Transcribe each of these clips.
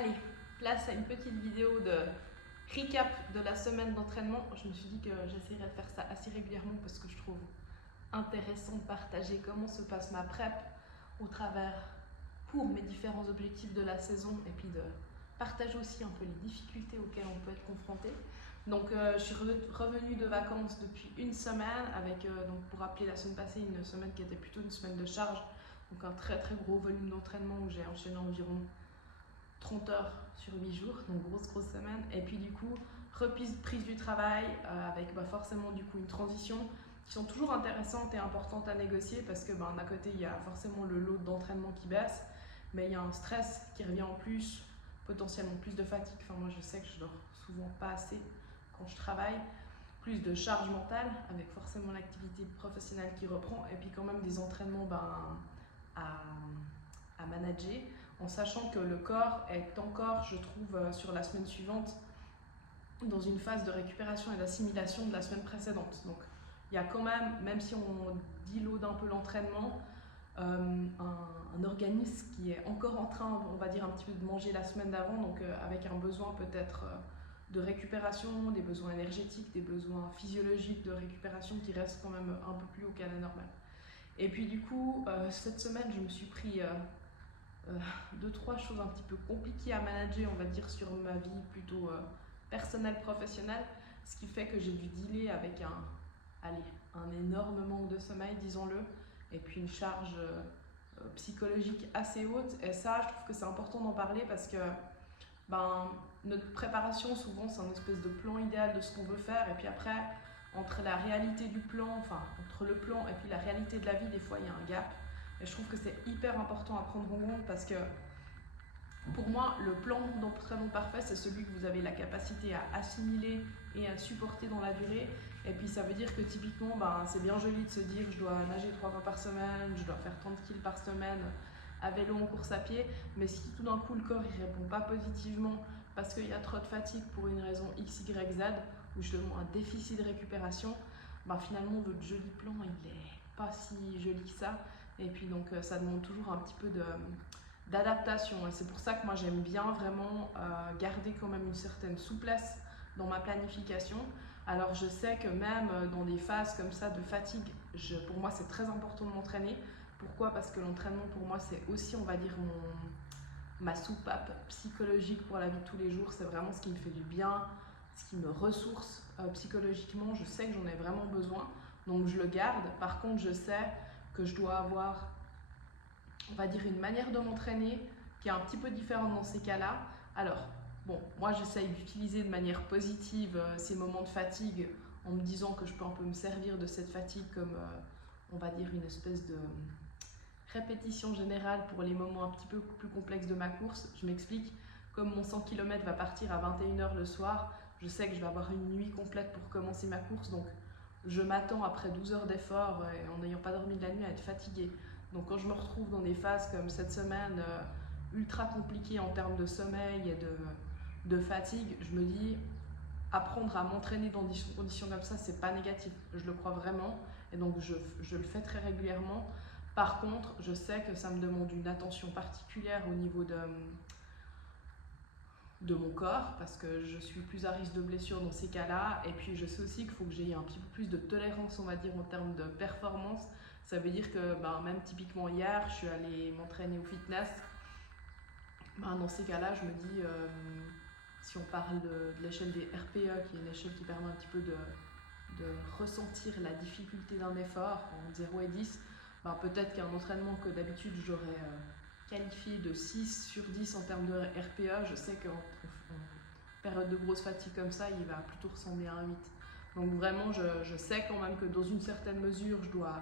Allez, place à une petite vidéo de recap de la semaine d'entraînement. Je me suis dit que j'essaierais de faire ça assez régulièrement parce que je trouve intéressant de partager comment se passe ma prep au travers pour mes différents objectifs de la saison et puis de partager aussi un peu les difficultés auxquelles on peut être confronté. Donc je suis revenue de vacances depuis une semaine avec, donc pour rappeler la semaine passée, une semaine qui était plutôt une semaine de charge, donc un très gros volume d'entraînement où j'ai enchaîné environ 30 heures sur 8 jours, donc grosse semaine. Et puis du coup, reprise du travail avec forcément du coup une transition qui sont toujours intéressantes et importantes à négocier parce que d'un côté il y a forcément le load d'entraînement qui baisse, mais il y a un stress qui revient en plus, potentiellement plus de fatigue. Enfin moi je sais que je dors souvent pas assez quand je travaille, plus de charge mentale avec forcément l'activité professionnelle qui reprend et puis quand même des entraînements à manager, en sachant que le corps est encore, je trouve, sur la semaine suivante, dans une phase de récupération et d'assimilation de la semaine précédente. Donc il y a quand même si on deload un peu l'entraînement, un organisme qui est encore en train, on va dire, un petit peu de manger la semaine d'avant, donc avec un besoin peut-être de récupération, des besoins énergétiques, des besoins physiologiques de récupération qui restent quand même un peu plus haut qu'à la normale. Et puis du coup, cette semaine, je me suis pris 2-3 choses un petit peu compliquées à manager, on va dire, sur ma vie plutôt personnelle, professionnelle, ce qui fait que j'ai dû dealer avec un énorme manque de sommeil, disons-le, et puis une charge psychologique assez haute. Et ça, je trouve que c'est important d'en parler parce que notre préparation, souvent, c'est un espèce de plan idéal de ce qu'on veut faire, et puis après, entre la réalité du plan, enfin, entre le plan et puis la réalité de la vie, des fois, il y a un gap. Et je trouve que c'est hyper important à prendre en compte parce que pour moi, le plan d'entraînement parfait, c'est celui que vous avez la capacité à assimiler et à supporter dans la durée. Et puis ça veut dire que typiquement, c'est bien joli de se dire je dois nager 3 fois par semaine, je dois faire 30 kg par semaine à vélo en course à pied, mais si tout d'un coup le corps ne répond pas positivement parce qu'il y a trop de fatigue pour une raison X, Y, Z, ou justement un déficit de récupération, finalement votre joli plan il n'est pas si joli que ça. Et puis donc ça demande toujours un petit peu d'adaptation. Et c'est pour ça que moi j'aime bien vraiment garder quand même une certaine souplesse dans ma planification. Alors je sais que même dans des phases comme ça de fatigue, pour moi c'est très important de m'entraîner. Pourquoi? Parce que l'entraînement pour moi c'est aussi, on va dire, ma soupape psychologique pour la vie de tous les jours. C'est vraiment ce qui me fait du bien, ce qui me ressource psychologiquement. Je sais que j'en ai vraiment besoin, donc je le garde. Par contre je sais que je dois avoir, on va dire, une manière de m'entraîner qui est un petit peu différente dans ces cas-là. Alors, bon, moi j'essaye d'utiliser de manière positive ces moments de fatigue en me disant que je peux un peu me servir de cette fatigue comme, on va dire, une espèce de répétition générale pour les moments un petit peu plus complexes de ma course. Je m'explique, comme mon 100 km va partir à 21h le soir, je sais que je vais avoir une nuit complète pour commencer ma course, donc je m'attends après 12 heures d'effort et en n'ayant pas dormi de la nuit à être fatiguée. Donc quand je me retrouve dans des phases comme cette semaine ultra compliquées en termes de sommeil et de fatigue, je me dis apprendre à m'entraîner dans des conditions comme ça, c'est pas négatif, je le crois vraiment, et donc je le fais très régulièrement. Par contre, je sais que ça me demande une attention particulière au niveau de mon corps parce que je suis plus à risque de blessure dans ces cas-là, et puis je sais aussi qu'il faut que j'aie un petit peu plus de tolérance, on va dire, en termes de performance. Ça veut dire que même typiquement hier, je suis allée m'entraîner au fitness. Dans ces cas-là, je me dis, si on parle de l'échelle des RPE, qui est une échelle qui permet un petit peu de ressentir la difficulté d'un effort en 0 et 10, peut-être qu'un entraînement que d'habitude j'aurais qualifié de 6 sur 10 en termes de RPE, je sais qu'en période de grosse fatigue comme ça, il va plutôt ressembler à un 8. Donc vraiment, je sais quand même que dans une certaine mesure, je dois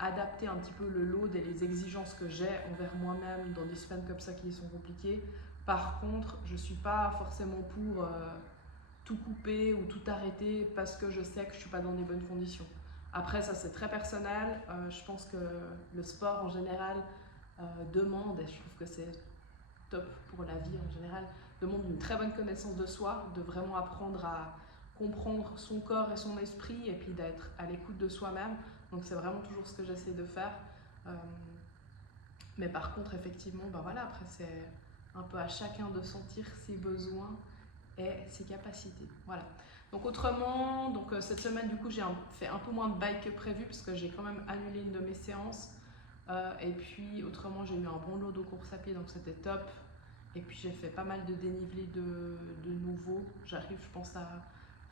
adapter un petit peu le load et les exigences que j'ai envers moi-même dans des semaines comme ça qui sont compliquées. Par contre, je ne suis pas forcément pour tout couper ou tout arrêter parce que je sais que je ne suis pas dans des bonnes conditions. Après, ça c'est très personnel. Je pense que le sport en général demande, et je trouve que c'est top pour la vie en général, demande une très bonne connaissance de soi, de vraiment apprendre à comprendre son corps et son esprit et puis d'être à l'écoute de soi-même. Donc c'est vraiment toujours ce que j'essaie de faire. Mais par contre, effectivement, après un peu à chacun de sentir ses besoins et ses capacités. Voilà. Donc autrement, cette semaine du coup j'ai fait un peu moins de bike que prévu parce que j'ai quand même annulé une de mes séances. Et puis autrement j'ai eu un bon lot de course à pied donc c'était top. Et puis j'ai fait pas mal de dénivelé de nouveau. J'arrive je pense à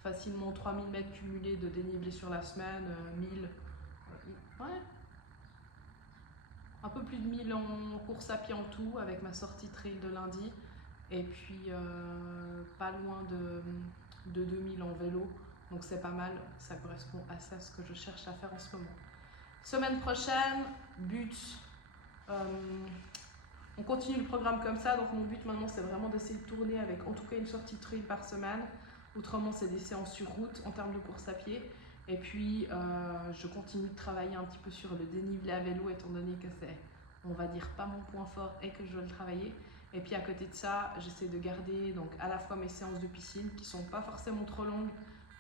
facilement 3000 mètres cumulés de dénivelé sur la semaine, 1000, ouais, un peu plus de 1000 en course à pied en tout avec ma sortie trail de lundi. Et puis pas loin de 2000 en vélo. Donc c'est pas mal, ça correspond à ça ce que je cherche à faire en ce moment. Semaine prochaine, but, on continue le programme comme ça, donc mon but maintenant c'est vraiment d'essayer de tourner avec en tout cas une sortie de trail par semaine. Autrement c'est des séances sur route en termes de course à pied. Et puis je continue de travailler un petit peu sur le dénivelé à vélo étant donné que c'est, on va dire, pas mon point fort et que je veux le travailler. Et puis à côté de ça, j'essaie de garder donc à la fois mes séances de piscine qui sont pas forcément trop longues,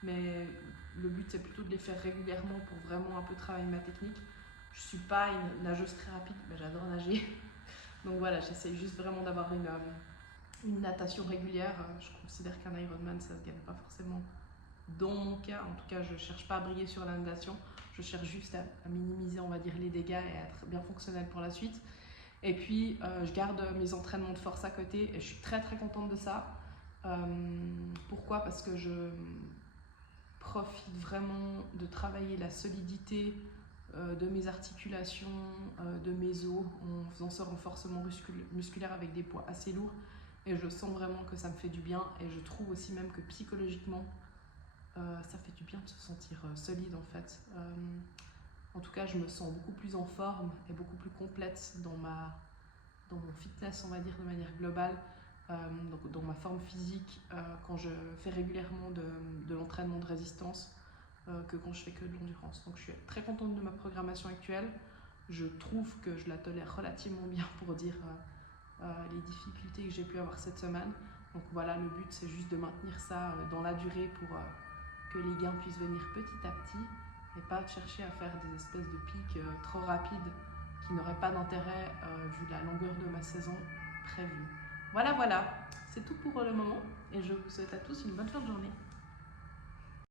mais le but c'est plutôt de les faire régulièrement pour vraiment un peu travailler ma technique. Je suis pas une nageuse très rapide, mais j'adore nager. Donc voilà, j'essaie juste vraiment d'avoir une natation régulière. Je considère qu'un Ironman ça se gagne pas forcément dans mon cas. En tout cas, je cherche pas à briller sur la natation. Je cherche juste à minimiser, on va dire, les dégâts et à être bien fonctionnel pour la suite. Et puis, je garde mes entraînements de force à côté et je suis très très contente de ça. Pourquoi? Parce que je profite vraiment de travailler la solidité de mes articulations, de mes os, en faisant ce renforcement musculaire avec des poids assez lourds. Et je sens vraiment que ça me fait du bien. Et je trouve aussi même que psychologiquement, ça fait du bien de se sentir solide en fait. En tout cas, je me sens beaucoup plus en forme et beaucoup plus complète dans mon fitness, on va dire, de manière globale, donc dans ma forme physique, quand je fais régulièrement de l'entraînement de résistance, que quand je fais que de l'endurance. Donc je suis très contente de ma programmation actuelle. Je trouve que je la tolère relativement bien pour dire les difficultés que j'ai pu avoir cette semaine. Donc voilà, le but c'est juste de maintenir ça dans la durée pour que les gains puissent venir petit à petit et pas de chercher à faire des espèces de pics trop rapides qui n'auraient pas d'intérêt vu la longueur de ma saison prévue. Voilà, c'est tout pour le moment et je vous souhaite à tous une bonne fin de journée.